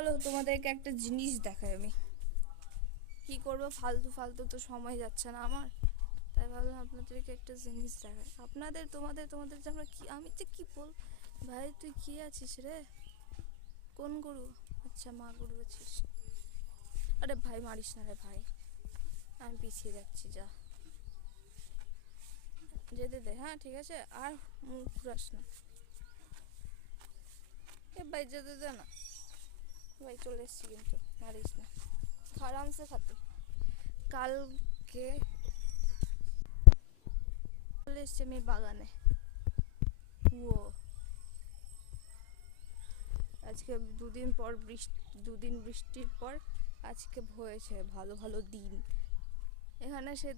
চলো তোমাদেরকে একটা জিনিস দেখাই আমি। কি করবো, ফালতু ফালতু তো সময় যাচ্ছে না আমার, তাই ভাবলাম আপনাদেরকে একটা জিনিস দেখাই। আপনাদের তোমাদের তোমাদের যে আমরা কি, আমি যে কি বল। ভাই তুই কি আছিস রে? কোন গরু? আচ্ছা মা গরু আছিস। আরে ভাই মারিস না রে ভাই, আমি পিছিয়ে যাচ্ছি, যা যেতে দে। হ্যাঁ ঠিক আছে, আর মুখ ঘুরাস না। এ ভাই যেতে দে না ভাই, চলে এসছি কিন্তু, মারিস না, আরামসে খাতে। কালকে চলে এসছি আমি বাগানে। ও আজকে দুদিন বৃষ্টির পর আজকে হয়েছে ভালো ভালো দিন। এখানে সে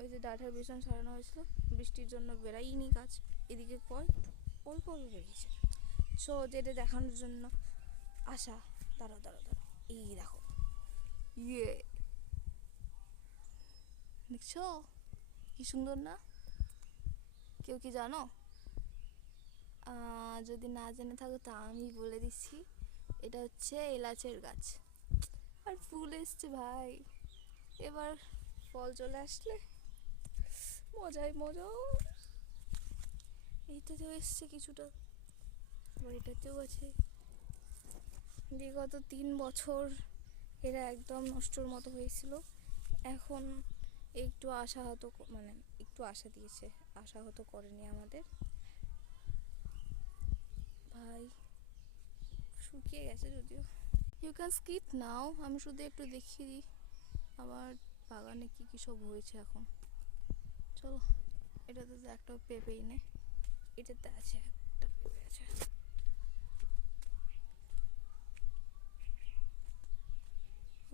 ওই যে ডাঁটার বিছান সারানো হয়েছিল, বৃষ্টির জন্য বেড়াইনি গাছ, এদিকে কল অল্প অল্প বেরিয়েছে। সো যেটা দেখানোর জন্য আসা। দাঁড়াও দাঁড়াও দাঁড়াও, এই দেখো, ইয়ে দেখছো কি সুন্দর না? কেউ কি জানো? যদি না জেনে থাকো তা আমি বলে দিচ্ছি, এটা হচ্ছে এলাচের গাছ। আর ফুল এসছে ভাই, এবার ফল চলে আসলে মজাই মজা। এইটাতেও এসছে কিছুটা, আবার এটাতেও আছে। বিগত 3 বছর এরা একদম নষ্টর মতো হয়েছিল, এখন একটু আশাহত, মানে একটু আশা দিয়েছে, আশাহত করেনি আমাদের। ভাই শুকিয়ে গেছে যদিও। ইউ ক্যান স্কিপ নাও, আমি শুধু একটু দেখিয়ে দিই আবার বাগানে কি কি সব হয়েছে এখন। চলো, এটাতে তো একটা পেঁপেই নেই, এটাতে আছে একটা পেঁপে আছে।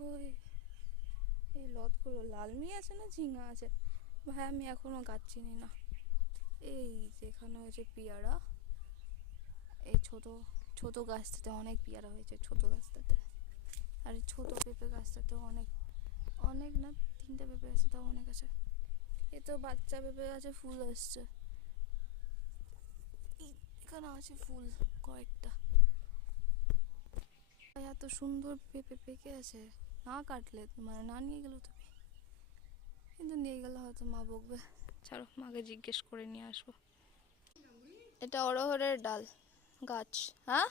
ওই এই লতগুলো লালমি আছে না ঝিঙা আছে ভাই, আমি এখনো গাছ চিনি না। এই যেখানে হয়েছে পেয়ারা, এই ছোট ছোট গাছটাতে অনেক পেয়ারা হয়েছে, ছোট গাছটাতে। আর এই ছোট পেঁপে গাছটাতে অনেক, অনেক না 3টে পেঁপে আছে, তাও অনেক আছে। এ তো বাচ্চা পেঁপে গাছে ফুল আসছে, এখানে আছে ফুল কয়েকটা। এত সুন্দর পেঁপে পেকে আছে, না কাটলে মানে না নিয়ে গেলেও তুমি, কিন্তু নিয়ে গেলে হয়তো মা বকবে। ছাড়ো, মাকে জিজ্ঞেস করে নিয়ে আসবো। এটা অড়হরের ডাল গাছ। হ্যাঁ